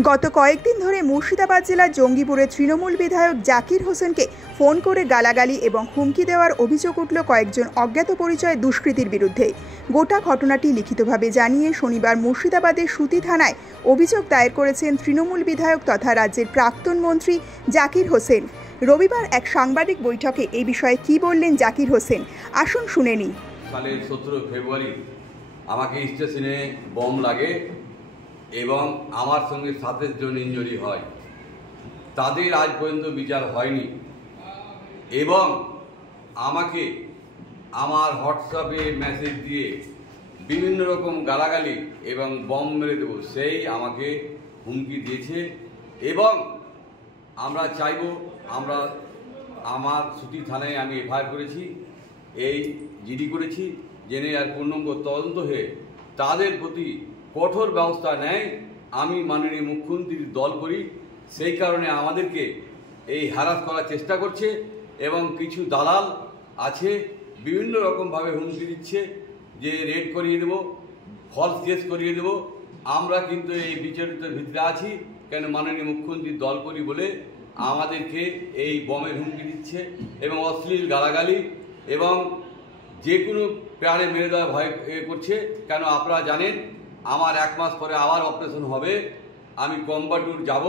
গত কয়েকদিন ধরে মুর্শিদাবাদ জেলার জঙ্গিপুরে তৃণমূল বিধায়ক জাকির হোসেনকে ফোন করে গালাগালি এবং হুমকি দেওয়ার অভিযোগ উঠল কয়েকজন অজ্ঞাত পরিচয় দুষ্কৃতীর বিরুদ্ধে। গোটা ঘটনাটি লিখিতভাবে জানিয়ে শনিবার মুর্শিদাবাদের সুতি থানায় অভিযোগ দায়ের করেছেন তৃণমূল বিধায়ক তথা রাজ্যের প্রাক্তন মন্ত্রী জাকির হোসেন। রবিবার এক সাংবাদিক বৈঠকে এই বিষয়ে কি বললেন জাকির হোসেন, আসুন শুনে নিই। সালের 17 ফেব্রুয়ারি আমাকে স্টেশনে বম লাগে এবং আমার সঙ্গে 27 জন ইনজুরি হয়। তাদের আজ পর্যন্ত বিচার হয়নি এবং আমাকে আমার হোয়াটসঅ্যাপে মেসেজ দিয়ে বিভিন্ন রকম গালাগালি এবং বম মেরে দেবো সেই আমাকে হুমকি দিয়েছে। এবং আমরা চাইব, আমার সুতি থানায় আমি এফআইআর করেছি, এই জিডি করেছি, জেনে আর পূর্ণাঙ্গ তদন্ত হয়ে তাদের প্রতি কঠোর ব্যবস্থা নেয়। আমি মাননীয় মুখ্যমন্ত্রীর দল করি, সেই কারণে আমাদেরকে এই হ্যারাস করার চেষ্টা করছে এবং কিছু দালাল আছে বিভিন্ন রকমভাবে হুমকি দিচ্ছে যে রেড করিয়ে দেব, ফলস কেস করিয়ে দেব। আমরা কিন্তু এই বিচারিতের ভিতরে আছি, কেন মাননীয় মুখ্যমন্ত্রীর দল করি বলে আমাদেরকে এই বমের হুমকি দিচ্ছে এবং অশ্লীল গালাগালি এবং যে কোনো প্রাণে মেরে দেওয়া ভয় করছে। কেন আপনারা জানেন আমার 1 মাস পরে আবার অপারেশন হবে, আমি কম্বাটুর যাব,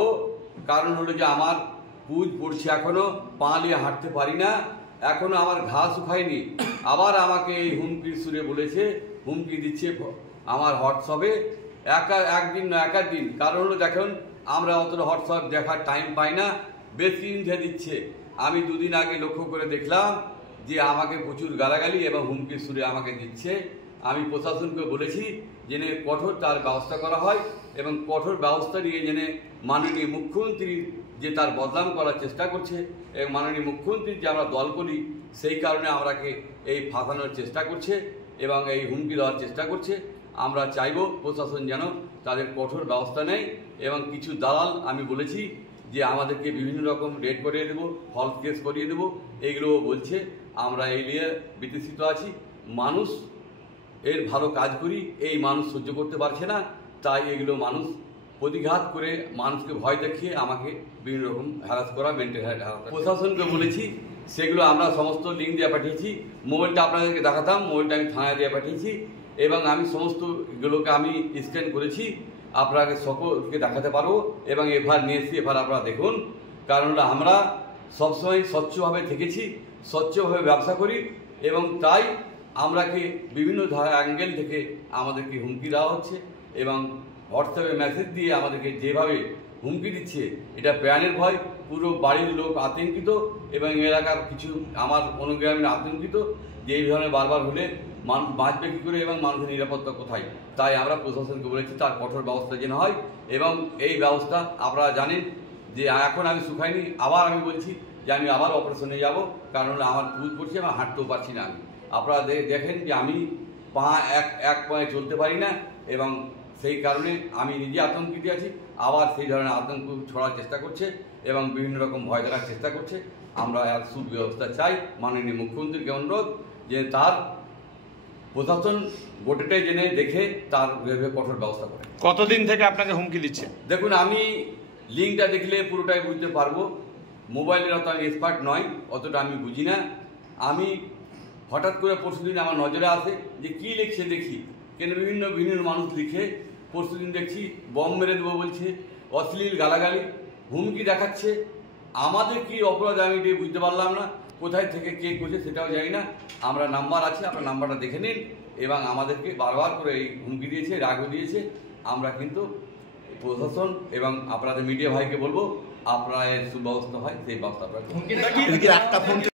কারণ হলো যে আমার পুজ পড়ছে, এখনও পা নিয়ে হাঁটতে পারি না, এখনও আমার ঘা শুকায়নি। আবার আমাকে এই হুমকির সুরে বলেছে, হুমকি দিচ্ছে আমার হোয়াটসঅ্যাপে, একদিন না একাধিক। কারণ হলো দেখুন আমরা অতটা হোয়াটসঅ্যাপ দেখার টাইম পাই না, বেশি ইঞ্জা দিচ্ছে। আমি 2 দিন আগে লক্ষ্য করে দেখলাম যে আমাকে প্রচুর গালাগালি এবং হুমকির সুরে আমাকে দিচ্ছে। আমি প্রশাসনকে বলেছি যেন কঠোর তার ব্যবস্থা করা হয় এবং কঠোর ব্যবস্থা নিয়ে যেন মাননীয় মুখ্যমন্ত্রী যে তার বদনাম করার চেষ্টা করছে এবং মাননীয় মুখ্যমন্ত্রীর যে আমরা দল করি সেই কারণে আমরাকে এই ফাঁসানোর চেষ্টা করছে এবং এই হুমকি দেওয়ার চেষ্টা করছে। আমরা চাইব প্রশাসন যেন তাদের কঠোর ব্যবস্থা নেয় এবং কিছু দালাল আমি বলেছি যে আমাদেরকে বিভিন্ন রকম রেড করিয়ে দেবো, ফলস কেস করিয়ে দেবো, এইগুলো বলছে। আমরা এই নিয়ে বিতৃষ্ণিত আছি। মানুষ এর ভালো কাজ করি, এই মানুষ সহ্য করতে পারছে না, তাই এগুলো মানুষ প্রতিঘাত করে মানুষকে ভয় দেখিয়ে আমাকে বিভিন্ন রকম হ্যারাস করা, মেন্টাল হ্যারাস। প্রশাসনকে বলেছি, সেগুলো আমরা সমস্ত লিঙ্ক দিয়ে পাঠিয়েছি। মোবাইলটা আপনাদেরকে দেখাতাম, মোবাইলটা আমি থানায় দিয়ে পাঠিয়েছি এবং আমি সমস্তগুলোকে আমি স্ক্যান করেছি, আপনাকে সকলকে দেখাতে পারবো এবং এফআইআর নিয়ে এসেছি। এফআইআর আপনারা দেখুন, কারণ আমরা সবসময় স্বচ্ছভাবে থেকেছি, স্বচ্ছভাবে ব্যবসা করি এবং তাই আমরাকে বিভিন্ন অ্যাঙ্গেল থেকে আমাদেরকে হুমকি দেওয়া হচ্ছে এবং হোয়াটসঅ্যাপে মেসেজ দিয়ে আমাদেরকে যেভাবে হুমকি দিচ্ছে, এটা প্রাণের ভয়। পুরো বাড়ির লোক আতঙ্কিত এবং এলাকার কিছু আমার অনুগ্রামীর আতঙ্কিত যে এই ধরনের বারবার হলে মানুষ বাঁচবে কী করে এবং মানুষের নিরাপত্তা কোথায়। তাই আমরা প্রশাসনকে বলেছি তার কঠোর ব্যবস্থা যেন হয় এবং এই ব্যবস্থা আপনারা জানেন যে এখন আমি শুকাইনি, আবার আমি বলছি যে আমি আবার অপারেশনে যাব, কারণ আমার পুজ পড়ছে, আমার হাঁটতেও পারছি না। আপনারা দেখেন যে আমি পা এক পায়ে চলতে পারি না এবং সেই কারণে আমি নিজে আতঙ্কিত আছি। আবার সেই ধরনের আতঙ্ক ছড়ার চেষ্টা করছে এবং বিভিন্ন রকম ভয় দেওয়ার চেষ্টা করছে। আমরা এর সুব্যবস্থা চাই। মাননীয় মুখ্যমন্ত্রীকে অনুরোধ যে তার প্রশাসন গোটাটাই জেনে দেখে তার কঠোর ব্যবস্থা করে। কতদিন থেকে আপনাকে হুমকি দিচ্ছে? দেখুন, আমি লিঙ্কটা দেখলে পুরোটাই বুঝতে পারবো। মোবাইলের অত আমি এক্সপার্ট নয়, অতটা আমি বুঝি না। আমি হঠাৎ করে পরশুদিন আমার নজরে আসে যে কী লিখছে দেখি, কেন বিভিন্ন মানুষ লিখে। পরশুদিন দেখছি বম মেরে দেবো বলছে, অশ্লীল গালাগালি, হুমকি দেখাচ্ছে। আমাদের কি অপরাধ আমি এটা বুঝতে পারলাম না, কোথায় থেকে কে করছে সেটাও জানি না। আমরা নাম্বার আছে, আপনার নাম্বারটা দেখে নিন এবং আমাদেরকে বারবার করে এই হুমকি দিয়েছে, রাগও দিয়েছে। আমরা কিন্তু প্রশাসন এবং আপনাদের মিডিয়া ভাইকে বলবো আপনারা এর সুব্যবস্থা হয় সেই ব্যবস্থা আপনারা।